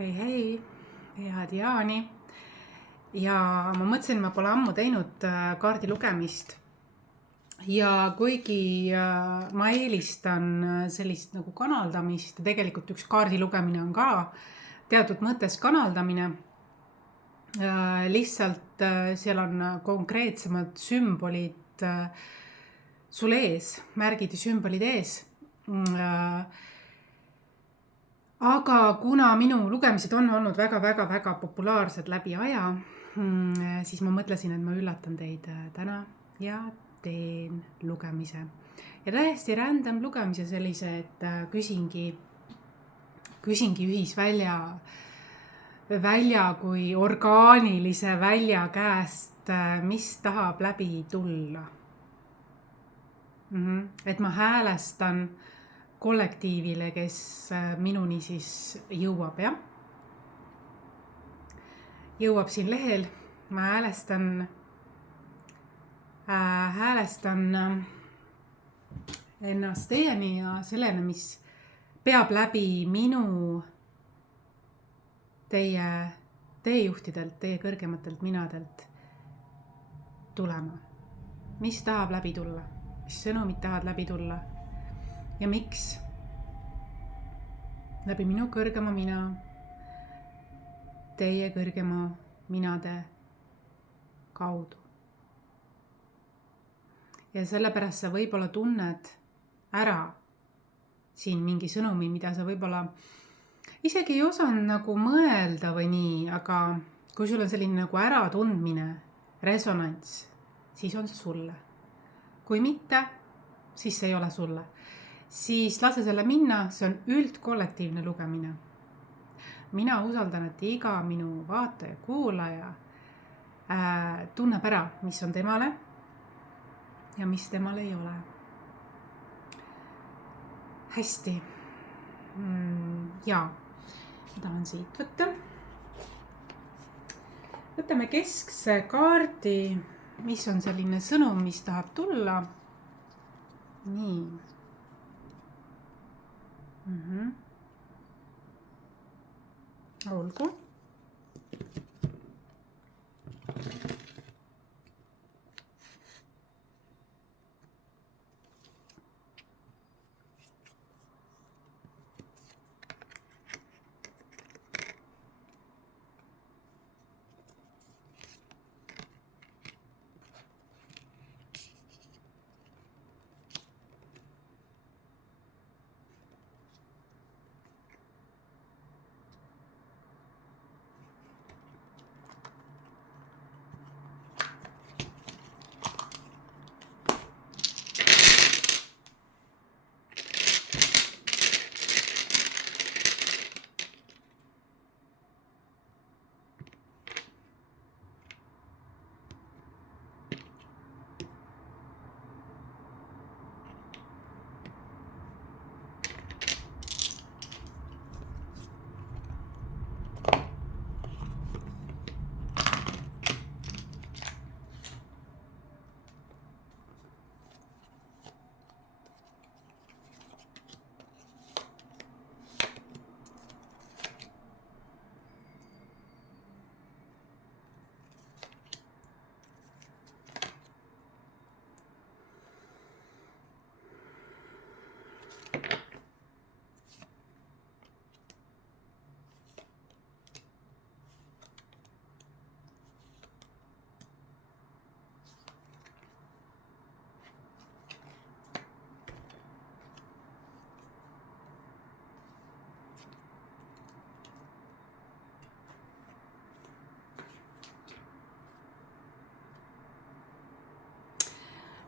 Hei, head Jaani. Ja ma mõtlesin, ma pole ammu teinud kaardi lugemist. Ja kuigi ma eelistan sellist nagu kanaldamist, ja tegelikult üks kaardi lugemine on ka teatud mõttes kanaldamine. Lihtsalt seal on konkreetsemad sümbolid sul ees, märgid ja sümbolid ees. Aga kuna minu lugemised on olnud väga populaarsed läbi aja, siis ma mõtlesin, et ma üllatan teid täna ja teen lugemise. Ja täiesti random lugemise sellise, et küsingi ühisvälja kui orgaanilise välja käest, mis tahab läbi tulla. Et ma häälestan kollektiivile, kes minuni siis jõuab, jah. Jõuab siin lehel, ma häälestan ennast teieni ja sellele, mis peab läbi minu teie juhtidelt, teie kõrgematelt minadelt tulema. Mis tahab läbi tulla? Mis sõnumid tahavad läbi tulla? Ja miks? Läbi minu kõrgema mina, teie kõrgema minade kaudu. Ja sellepärast sa võib-olla tunned ära siin mingi sõnumi, mida sa võib-olla isegi ei osanud nagu mõelda või nii, aga kui sul on selline nagu äratundmine, resonants, siis on see sulle. Kui mitte, siis see ei ole sulle. Siis lase selle minna, see on üldkollektiivne lugemine. Mina usaldan, et iga minu vaataja, kuulaja tunneb ära, mis on temale ja mis temal ei ole. Hästi. Ja, ma tahan siit võtta. Võtame keskse kaardi, mis on selline sõnum, mis tahab tulla. Nii. Olgu.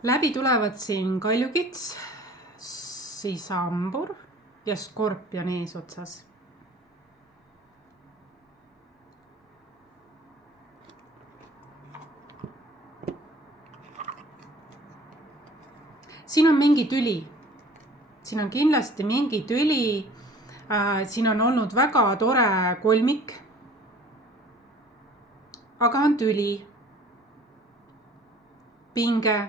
Läbi tulevad siin kaljukits, siis hambur ja skorpion eesotsas. Siin on mingi tüli. Siin on kindlasti mingi tüli. Siin on olnud väga tore kolmik. Aga on tüli. Pinge.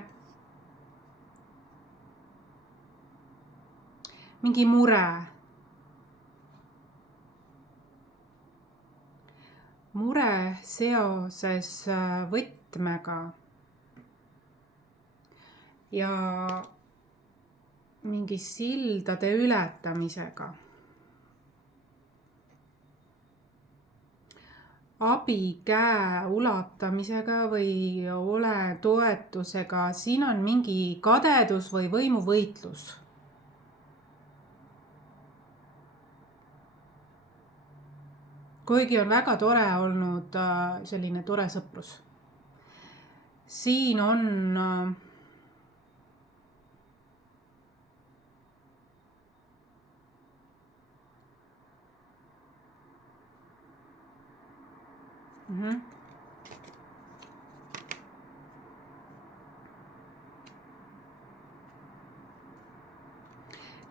Mingi mure. mure seoses võtmega ja mingi sildade ületamisega, abikäe ulatamisega või ole toetusega. Siin on mingi kadedus või võimuvõitlus. Kuigi on väga tore olnud selline tore sõprus. Siin on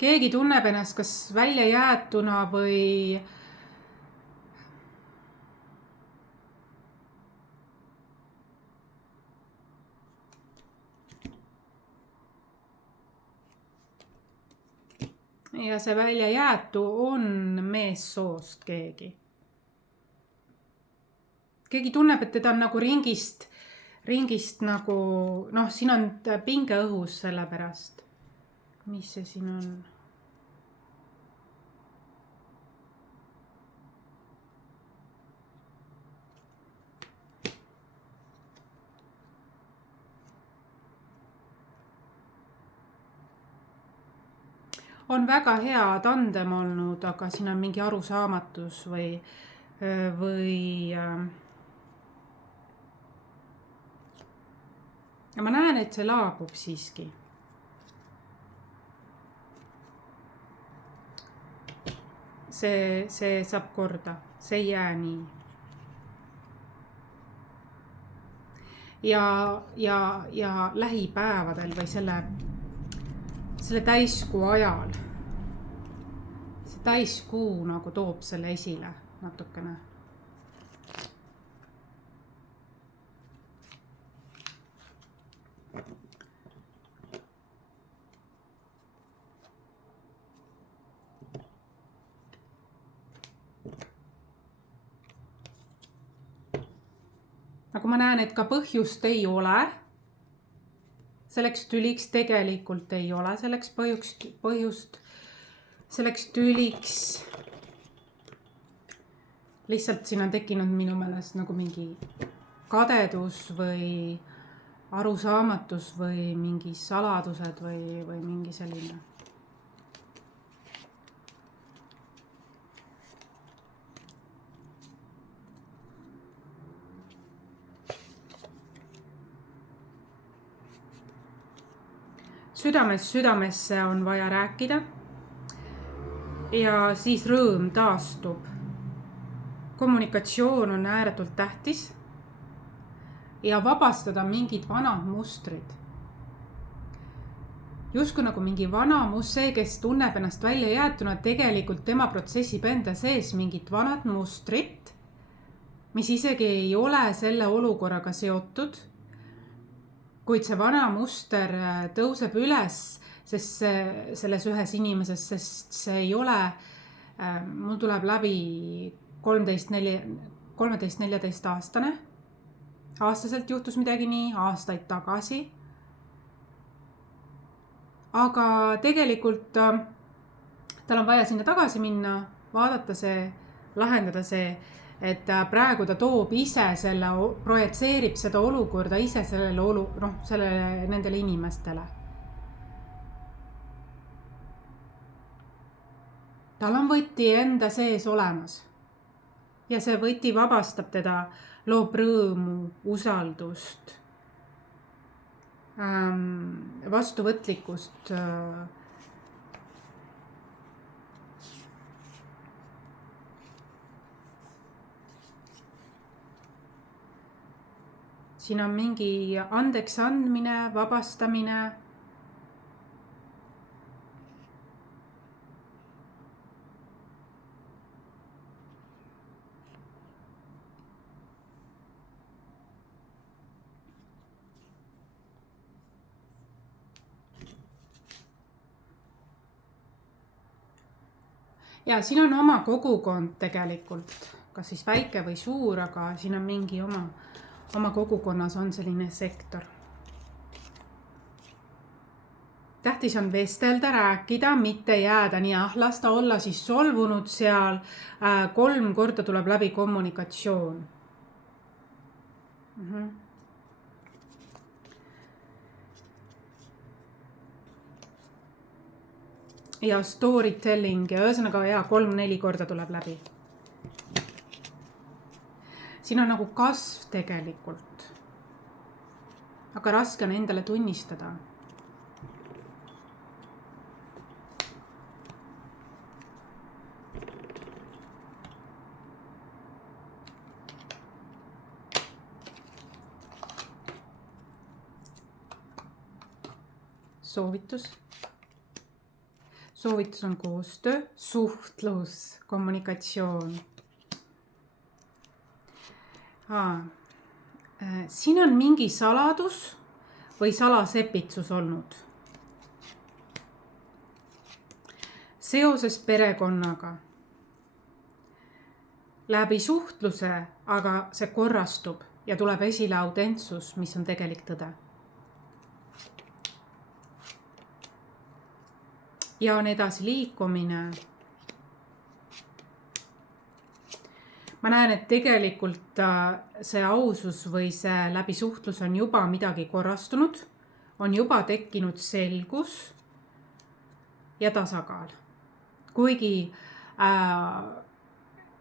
keegi tunneb ennast kas välja jäetuna või ja see välja jäetu on meessoost keegi. Keegi tunneb, et teda on nagu ringist nagu, siin on pinge õhus selle pärast. Mis see siin on? On väga hea tandem olnud, aga siin on mingi arusaamatus või ja ma näen, et see laabub siiski. See saab korda, see ei jää nii. Ja lähipäevadel või selle täiskuu ajal, see täiskuu nagu toob selle esile natukene. Nagu ma näen, et ka põhjust ei ole. Selleks tüliks tegelikult ei ole selleks põhjust. Selleks tüliks lihtsalt siin on tekkinud minu meelest nagu mingi kadedus või arusaamatus või mingi saladused või mingi selline. Südamesse on vaja rääkida ja siis rõõm taastub. Kommunikatsioon on ääretult tähtis ja vabastada mingid vanad mustrid. Justkui nagu mingi vana see, kes tunneb ennast välja jäetuna, tegelikult tema protsessib enda sees mingit vanad mustrit, mis isegi ei ole selle olukorraga seotud. Kuid see vana muster tõuseb üles, sest selles ühes inimeses, sest see ei ole, mul tuleb läbi 13-14 aastane. Aastaselt juhtus midagi nii, aastaid tagasi. Aga tegelikult tal on vaja sinna tagasi minna, vaadata see, lahendada see, et praegu ta toob ise selle, projitseerib seda olukorda ise sellele nendele inimestele. Tal on võti enda sees olemas ja see võti vabastab teda, loob rõõmu, usaldust, vastuvõtlikkust, siin on mingi andeks andmine, vabastamine. Ja siin on oma kogukond tegelikult. kas siis väike või suur, aga siin on mingi oma kogukonnas on selline sektor. Tähtis on vestelda, rääkida, mitte jääda nii ahlasta, olla siis solvunud seal. 3 korda tuleb läbi kommunikatsioon. Ja storytelling ja ühesõnaga 3-4 korda tuleb läbi. Siin on nagu kasv tegelikult. Aga raske on endale tunnistada. Soovitus on koostöö, suhtlus, kommunikatsioon. Siin on mingi saladus või salasepitsus olnud. Seoses perekonnaga. Läbi suhtluse, aga see korrastub ja tuleb esile autentsus, mis on tegelik tõde. Ja on edasi liikumine. Ma näen, et tegelikult see ausus või see läbi suhtlus on juba midagi korrastunud, on juba tekkinud selgus ja tasakaal. Kuigi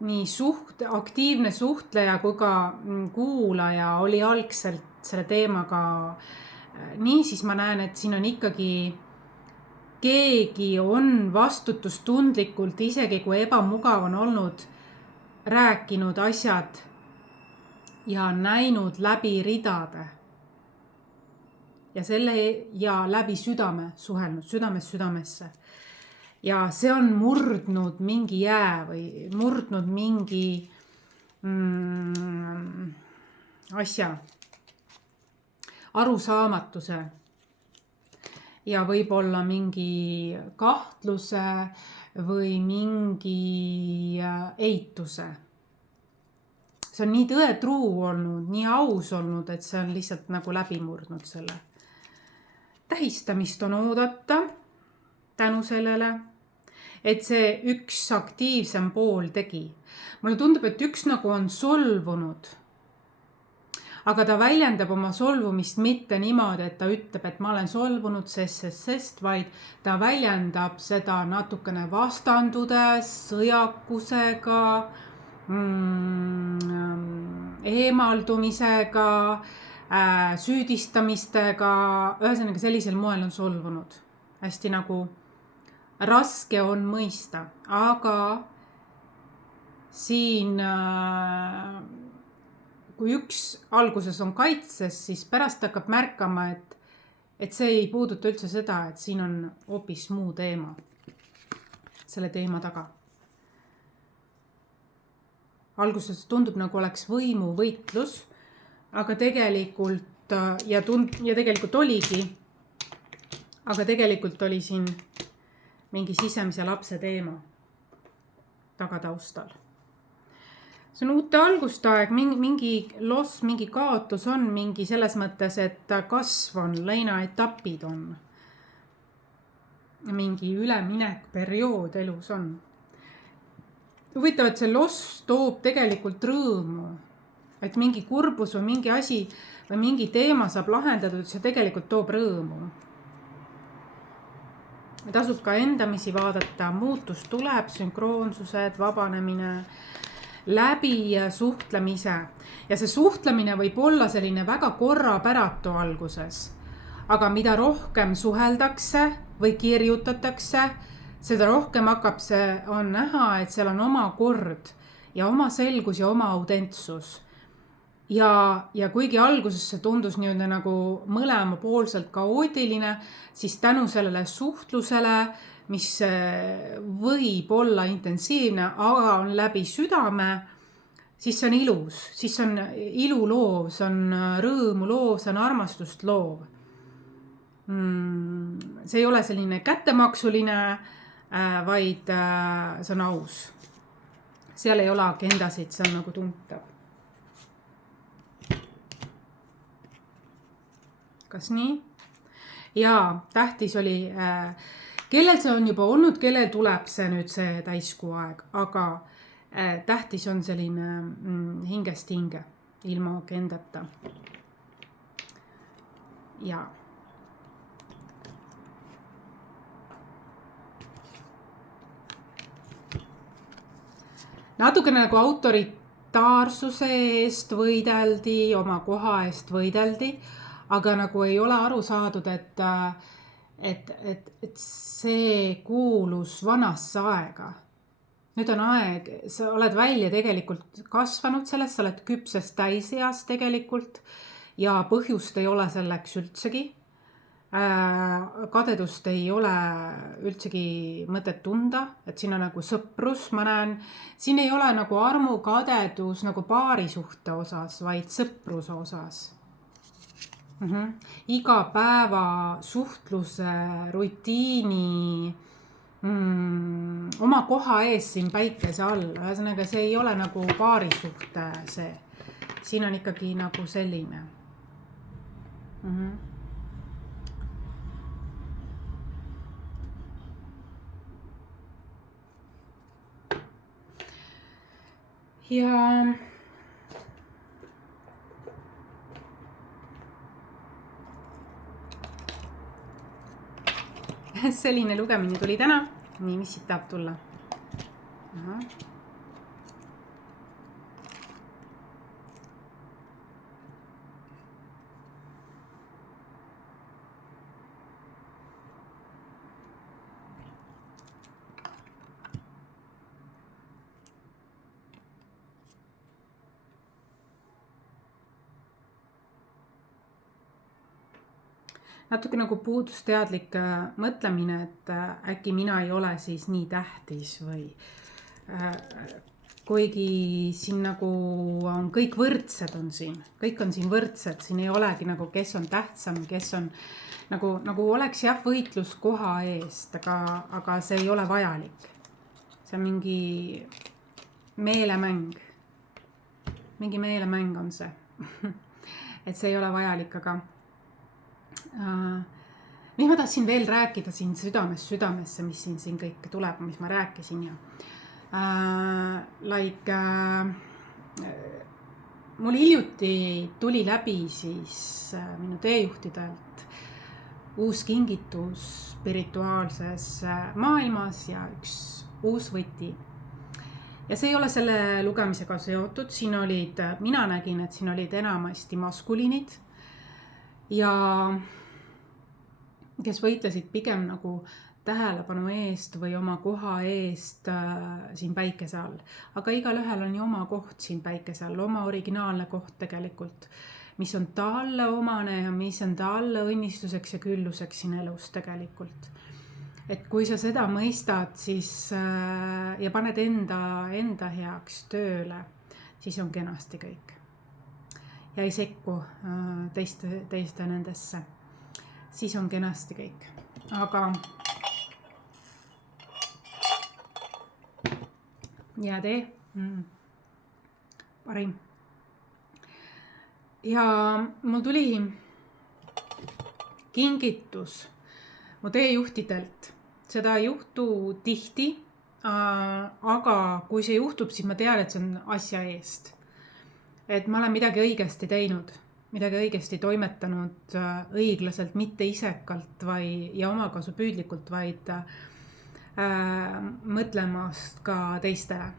nii aktiivne suhtleja kui ka kuulaja oli algselt selle teemaga nii, siis ma näen, et siin on ikkagi keegi on vastutustundlikult, isegi kui ebamugav on olnud, rääkinud asjad ja näinud läbi ridade. Ja läbi südame suhelnud, südamest südamesse. Ja see on murdnud mingi jää või murdnud mingi asja, arusaamatuse. Ja võib-olla mingi kahtluse või mingi eituse. See on nii tõetruu olnud, nii aus olnud, et see on lihtsalt nagu läbi murdnud selle. Tähistamist on oodata tänu sellele, et see üks aktiivsem pool tegi. Mulle tundub, et üks nagu on solvunud. Aga ta väljendab oma solvumist mitte niimoodi, et ta ütleb, et ma olen solvunud, sest, vaid ta väljendab seda natukene vastandudes, sõjakusega, eemaldumisega, süüdistamistega, ühesõnaga sellisel moel on solvunud. Hästi nagu raske on mõista, aga siin kui üks alguses on kaitses, siis pärast hakkab märkama, et see ei puuduta üldse seda, et siin on hoopis muu teema selle teema taga. Alguses tundub nagu oleks võimuvõitlus, aga tegelikult ja tegelikult oligi, aga tegelikult oli siin mingi sisemise lapse teema tagataustal. See on uute algustaeg, mingi loss, mingi kaotus on, mingi selles mõttes, et kasv on, leinaetapid on. Mingi üleminek periood elus on. Huvitav, et see loss toob tegelikult rõõmu. Et mingi kurbus või mingi asi või mingi teema saab lahendatud, see tegelikult toob rõõmu. Tasub ka endamisi vaadata, muutus tuleb, sünkroonsused, vabanemine, läbi suhtlemise. Ja see suhtlemine võib olla selline väga korrapäratu alguses. Aga mida rohkem suheldakse või kirjutatakse, seda rohkem hakkab on näha, et seal on oma kord ja oma selgus ja oma autentsus. Ja kuigi alguses see tundus nagu mõlemapoolselt kaootiline, siis tänu sellele suhtlusele, mis võib olla intensiivne, aga on läbi südame, siis see on ilus, siis see on ilu loov, see on rõõmu loov, see on armastust loov. See ei ole selline kättemaksuline, vaid see on aus. seal ei ole agendasid, see on nagu tuntav. Kas nii? Ja tähtis oli, kellel see on juba olnud, kellel tuleb see nüüd see täiskuu aeg, aga tähtis on selline hingest hinge, ilma agendata. Ja. Natukene nagu autoritaarsuse eest võideldi, oma koha eest võideldi, aga nagu ei ole aru saadud, et see kuulus vanasse aega. Nüüd on aeg, sa oled välja tegelikult kasvanud sellest, sa oled küpsest täiseas tegelikult ja põhjust ei ole selleks üldsegi. Kadedust ei ole üldsegi mõtet tunda, et siin on nagu sõprus, ma näen, siin ei ole nagu armukadedus nagu paarisuhte osas, vaid sõpruse osas. Iga päeva suhtluse, rutiini, oma koha ees siin päikese all, ühesõnaga see ei ole nagu paarisuhte see, siin on ikkagi nagu selline. Ja selline lugemine tuli täna. Nii, mis siit tahab tulla? Aha. Natuke nagu puudusteadlik mõtlemine, et äkki mina ei ole siis nii tähtis või kuigi siin nagu on kõik võrdsed on siin, kõik on siin võrdsed, siin ei olegi nagu kes on tähtsam, kes on nagu oleks jah võitlus koha eest, aga see ei ole vajalik. See on mingi meelemäng on see, et see ei ole vajalik, aga mis ma tahtsin veel rääkida siin südamesse, mis siin kõik tuleb, mis ma rääkisin ja mul hiljuti tuli läbi siis minu teejuhtidelt uus kingitus spirituaalses maailmas ja üks uus võti. Ja see ei ole selle lugemisega seotud, siin olid, mina nägin, et siin olid enamasti maskuliinid ja kes võitlesid pigem nagu tähelepanu eest või oma koha eest siin päikese all. Aga igal ühel on ju oma koht siin päikese all, oma originaalne koht tegelikult, mis on talle omane ja mis on talle õnnistuseks ja külluseks siin elus tegelikult. Et kui sa seda mõistad siis, ja paned enda heaks tööle, siis on kenasti kõik. Ja ei sekku teiste nendesse. Siis on kenasti kõik. Aga ja tee. Parim. Ja mul tuli kingitus mu teejuhtidelt. Seda ei juhtu tihti, aga kui see juhtub, siis ma tean, et see on asja eest. Et ma olen midagi õigesti teinud. Midagi õigesti toimetanud õiglaselt, mitte isekalt ja omakasupüüdlikult, vaid mõtlemast ka teistele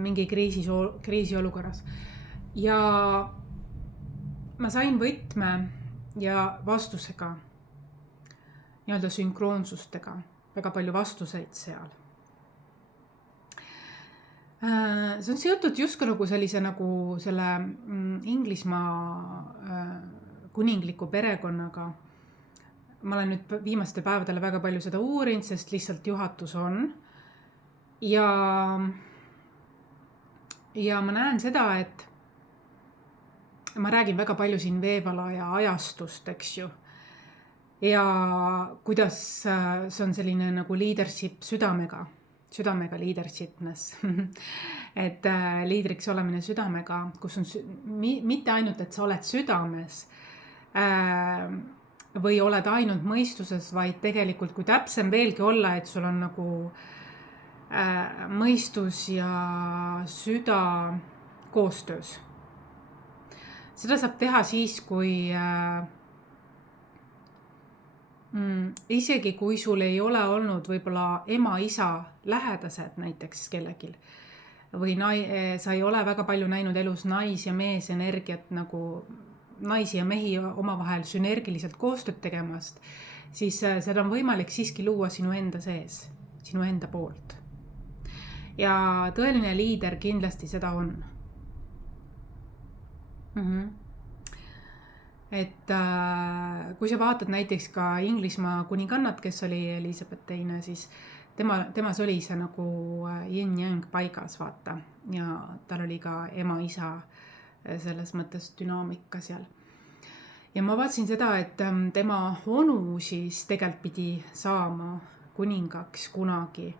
mingi kriisiolukorras. Ja ma sain võtme ja vastusega, nii-öelda sünkroonsustega, väga palju vastuseid seal. See on seotud justkui nagu sellise nagu selle Inglismaa kuningliku perekonnaga. Ma olen nüüd viimaste päevadele väga palju seda uurinud, sest lihtsalt juhatus on. Ja ma näen seda, et ma räägin väga palju siin Veevala ja ajastust, eks ju. Ja kuidas see on selline nagu leadership südamega leadershipness et liidriks olemine südamega, kus on mitte ainult, et sa oled südames või oled ainult mõistuses, vaid tegelikult kui täpsem veelgi olla, et sul on nagu mõistus ja süda koostöös. Seda saab teha siis, kui isegi kui sul ei ole olnud võib-olla ema-isa lähedased näiteks kellegil või sa ei ole väga palju näinud elus nais- ja meesenergiat nagu naisi ja mehi omavahel sünergiliselt koostööd tegemast, siis seda on võimalik siiski luua sinu enda sees, sinu enda poolt. Ja tõeline liider kindlasti seda on. Et kui sa vaatad näiteks ka Inglismaa kuningannat, kes oli Elizabeth II, siis temas oli see nagu yin-yang paigas, vaata. Ja tal oli ka ema-isa selles mõttes dünaamika seal. Ja ma vaatasin seda, et tema onu siis tegelikult pidi saama kuningaks kunagi,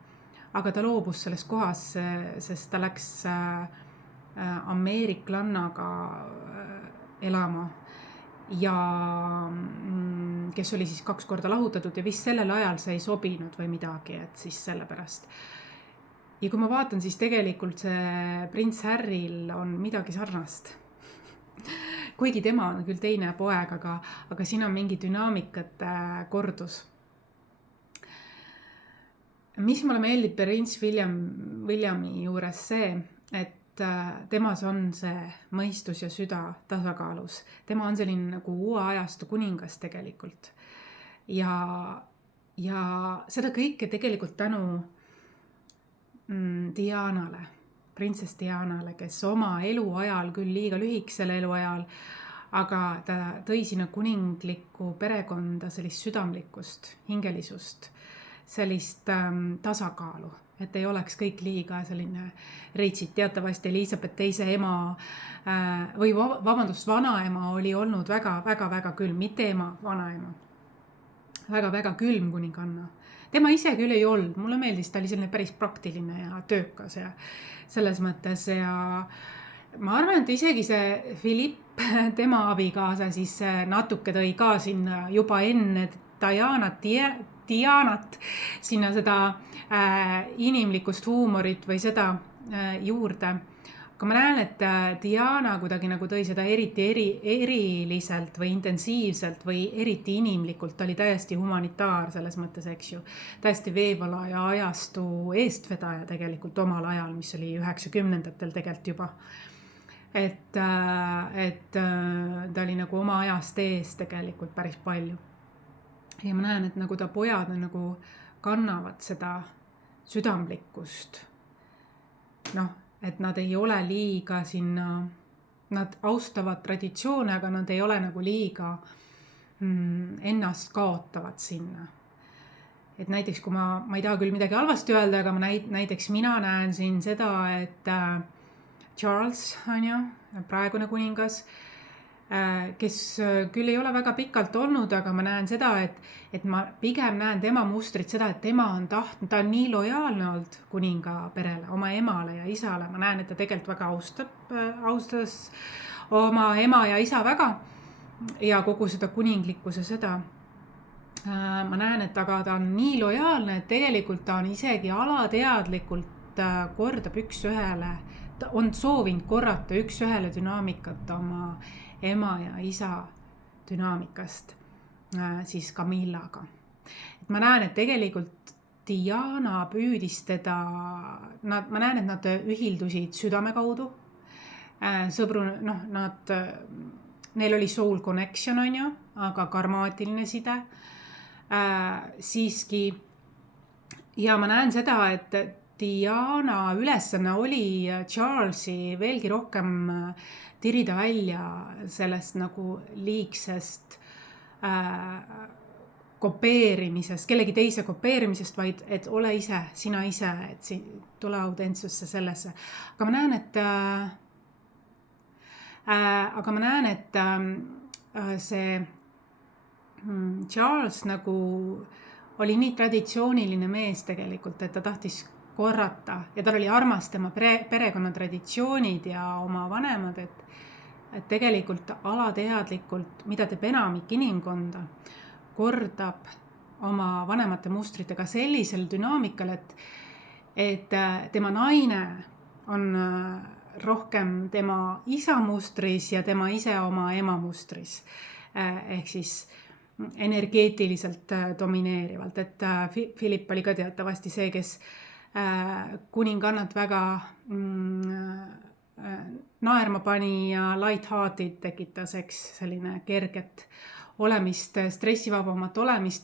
aga ta loobus selles kohas, sest ta läks ameeriklannaga elama ja kes oli siis 2 korda lahutatud ja vist sellel ajal see ei sobinud või midagi, et siis sellepärast. Ja kui ma vaatan, siis tegelikult see prints Harryl on midagi sarnast. Kuigi tema on küll teine poeg, aga siin on mingi dünaamikat kordus. Mis mulle meeldib prints Williami juures see, et temas on see mõistus ja süda tasakaalus. Tema on selline nagu uue ajastu kuningas tegelikult. Ja seda kõike tegelikult tänu Dianale, printsess Dianale, kes oma eluajal, küll liiga lühikesel eluajal, aga ta tõi sinna kuninglikku perekonda sellist südamlikkust, hingelisust, sellist tasakaalu, et ei oleks kõik liiga selline reitsid. Teatavasti Elizabeth II ema või vanaema oli olnud väga külm, mitte ema, vanaema. Väga külm kuninganna. Tema ise küll ei olnud, mulle meeldis, ta oli selline päris praktiline ja töökas ja selles mõttes ja ma arvan, et isegi see Philipp, tema abikaasa siis natuke tõi ka sinna juba enne Dianat sinna seda inimlikust huumorit või seda juurde. Aga ma näen, et Diana kuidagi nagu tõi seda eriti eriliselt või intensiivselt või eriti inimlikult. Ta oli täiesti humanitaar selles mõttes, eks ju. Täiesti veevala ja ajastu eestvedaja tegelikult omal ajal, mis oli 90-ndatel tegelikult juba. Et ta oli nagu oma ajast ees tegelikult päris palju. Ja ma näen, et nagu ta pojad nagu kannavad seda südamlikkust. Et nad ei ole liiga sinna, nad austavad traditsioone, aga nad ei ole nagu liiga ennast kaotavad sinna. Et näiteks, kui ma ei taha küll midagi halvasti öelda, aga näiteks mina näen siin seda, et Charles on ju, praegune kuningas, kes küll ei ole väga pikalt olnud, aga ma näen seda, et ma pigem näen tema mustrit seda, et tema on tahtnud, ta on nii lojaalne olnud kuninga perele, oma emale ja isale. Ma näen, et ta tegelikult väga austas oma ema ja isa väga ja kogu seda kuninglikkuse seda. Ma näen, et aga ta on nii lojaalne, et tegelikult ta on isegi alateadlikult kordab üks-ühele, ta on soovinud korrata üks-ühele dünaamikat oma ema ja isa dünaamikast siis Camillaga. Et ma näen, et tegelikult Diana püüdis teda, ma näen, et nad ühildusid südame kaudu. Sõbru, neil oli soul connection on ju, aga karmaatiline side siiski. Ja ma näen seda, et Diana ülesanne oli Charlesi veelgi rohkem tirida välja sellest nagu liigsest kopeerimisest, kellegi teise kopeerimisest, vaid et ole ise, sina ise, et tule autentsusse sellesse. Aga ma näen, et see Charles nagu oli nii traditsiooniline mees tegelikult, et ta tahtis korrata ja tal oli armas tema perekonna traditsioonid ja oma vanemad, et tegelikult alateadlikult, mida teeb enamik inimkonda, kordab oma vanemate mustritega sellisel dünaamikal, et tema naine on rohkem tema isa mustris ja tema ise oma ema mustris. Ehk siis energeetiliselt domineerivalt, et Philip oli ka teatavasti see, kes kuningannat väga naerma pani ja light-hearted tekitas, eks, selline kerget olemist, stressivabamat olemist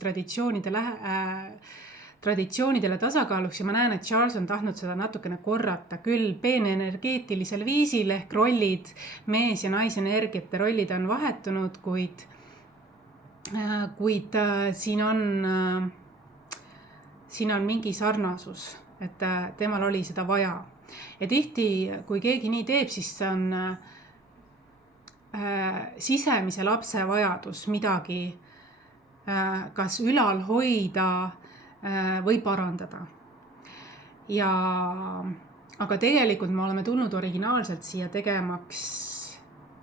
traditsioonidele tasakaaluks ja ma näen, et Charles on tahtnud seda natukene korrata, küll peenenergeetilisel viisil ehk rollid, mees- ja naisenergiate rollid on vahetunud, kuid siin on mingi sarnasus, et temal oli seda vaja. Ja tihti, kui keegi nii teeb, siis see on sisemise lapse vajadus midagi kas ülal hoida või parandada. Aga tegelikult me oleme tulnud originaalselt siia tegemaks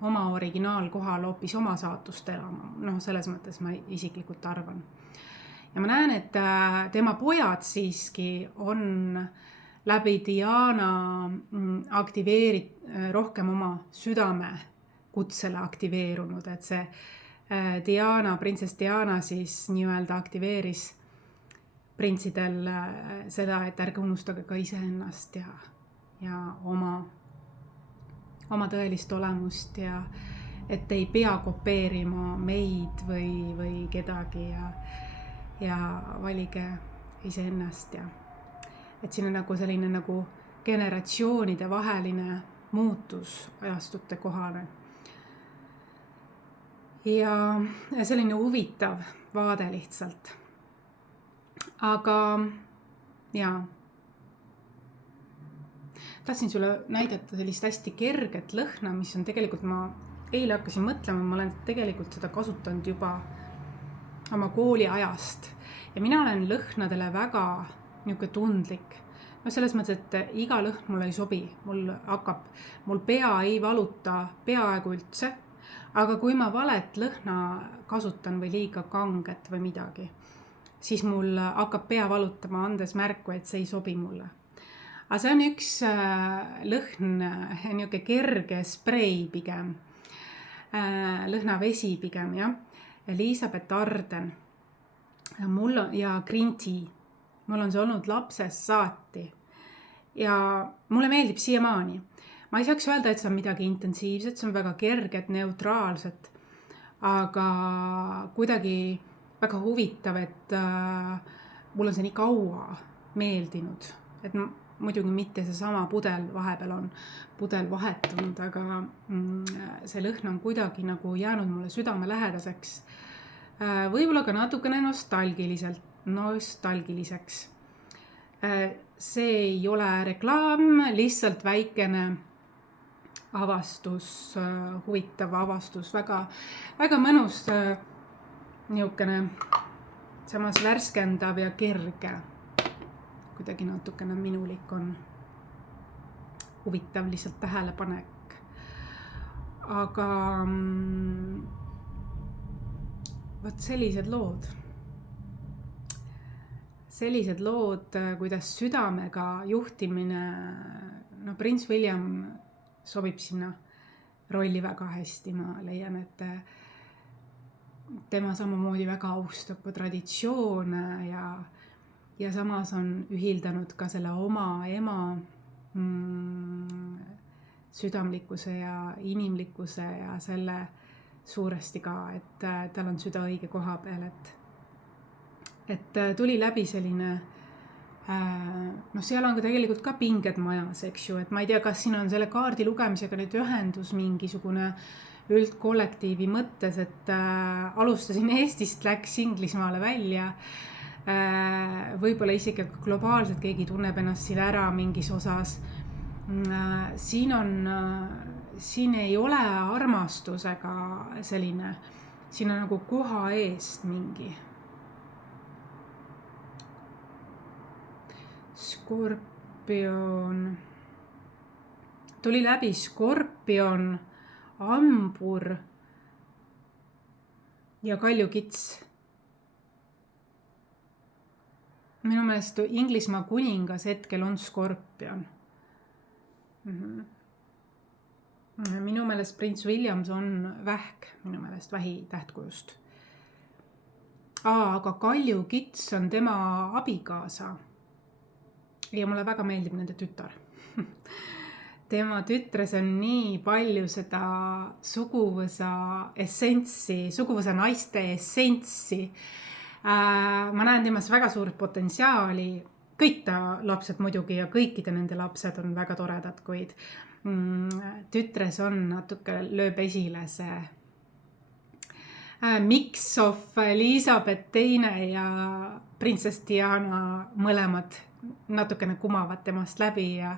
oma originaalkohal hoopis oma saatust elama. Selles mõttes ma isiklikult arvan. Ja ma näen, et tema pojad siiski on läbi Diana rohkem oma südame kutsele aktiveerunud, et see printsess Diana siis nii-öelda aktiveeris printsidel seda, et ärge unustage ka iseennast ja oma tõelist olemust ja et ei pea kopeerima meid või kedagi ja valige iseennast ja et siin on nagu selline nagu generatsioonide vaheline muutus ajastute kohale. Ja selline huvitav vaade lihtsalt. Aga jaa. Tahtsin sulle näidata sellist hästi kerget lõhna, mis on tegelikult, ma eile hakkasin mõtlema, ma olen tegelikult seda kasutanud juba oma kooliajast. Ja mina olen lõhnadele väga niisugune tundlik. Selles mõttes, et iga lõhn mulle ei sobi. Mul pea ei valuta peaaegu üldse, aga kui ma valet lõhna kasutan või liiga kanget või midagi, siis mul hakkab pea valutama, andes märku, et see ei sobi mulle. Aga see on üks lõhn, niisugune kerge sprei pigem, lõhnavesi pigem, jah. Elisabeth Arden ja Green Tea. Mul on see olnud lapsest saati ja mulle meeldib siiamaani. Ma ei saaks öelda, et see on midagi intensiivset, see on väga kerget, neutraalset, aga kuidagi väga huvitav, et mul on see nii kaua meeldinud, et muidugi mitte see sama pudel, vahepeal on pudel vahetunud, aga see lõhn on kuidagi nagu jäänud mulle südame lähedaseks. Võib-olla ka natukene nostalgiliseks. See ei ole reklaam, lihtsalt väikene avastus, huvitav avastus, väga, väga mõnus niisugune samas värskendav ja kerge. Kuidagi natukene minulik on huvitav lihtsalt tähelepanek. Aga võt sellised lood, kuidas südamega juhtimine, prints William sobib sinna rolli väga hästi, ma leian, et tema samamoodi väga austab traditsioone ja samas on ühildanud ka selle oma ema südamlikkuse ja inimlikkuse ja selle suuresti ka, et tal on süda õige koha peal, et tuli läbi selline, seal on ka tegelikult ka pinged majas, eks ju, et ma ei tea, kas siin on selle kaardi lugemisega nüüd ühendus mingisugune üldkollektiivi mõttes, et alustasin Eestist, läks Inglismaale välja, võib-olla isegi globaalselt keegi tunneb ennast siin ära mingis osas. Siin ei ole armastusega selline, siin on nagu koha eest mingi. tuli läbi skorpion, hambur ja kaljukits. Minu meelest Inglismaa kuningas hetkel on skorpion. Minu meelest prints Williams on vähk, minu meelest vähi tähtkujust. Aga kaljukits on tema abikaasa ja mulle väga meeldib nende tütar. Tema tütres on nii palju seda suguvõsa essentsi, suguvõsa naiste essentsi. Ma näen temas väga suurt potentsiaali, kõik ta lapsed muidugi ja kõikide nende lapsed on väga toredad, kuid tütres on natuke lööb esile see mix of Elizabeth II ja printsess Diana mõlemad natukene kumavad temast läbi ja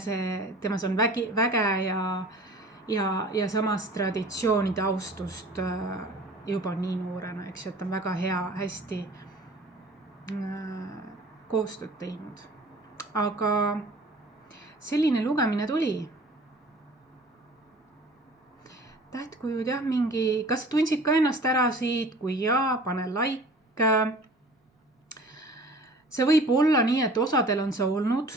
see temas on väge ja samas traditsioonide austust juba nii noorena, eks ju, et on väga hästi koostööd teinud. Aga selline lugemine tuli. Tähtkujud jah, kas tundsid ka ennast ära siit, kui jaa, pane like. See võib olla nii, et osadel on see olnud,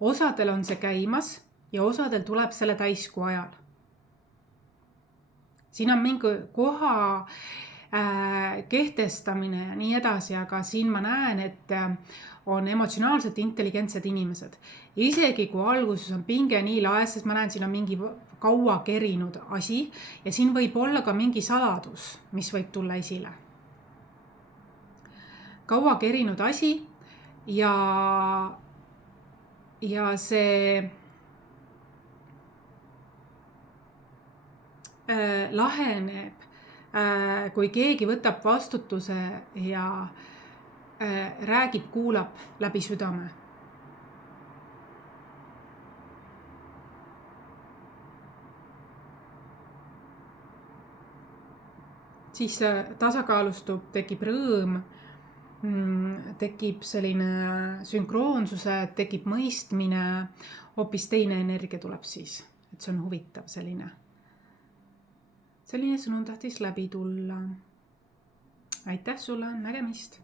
osadel on see käimas ja osadel tuleb selle täiskuu ajal. Siin on mingi koha kehtestamine ja nii edasi, aga siin ma näen, et on emotsionaalselt intelligentsed inimesed. Isegi kui alguses on pinge nii laes, sest ma näen, siin on mingi kaua kerinud asi ja siin võib olla ka mingi saladus, mis võib tulla esile. Kaua kerinud asi ja see laheneb, kui keegi võtab vastutuse ja räägib, kuulab läbi südame. Siis tasakaalustub, tekib rõõm, tekib selline sünkroonsuse, tekib mõistmine, hoopis teine energia tuleb siis, et see on huvitav selline sõnum tahtis läbi tulla. Aitäh sulle, nägemist!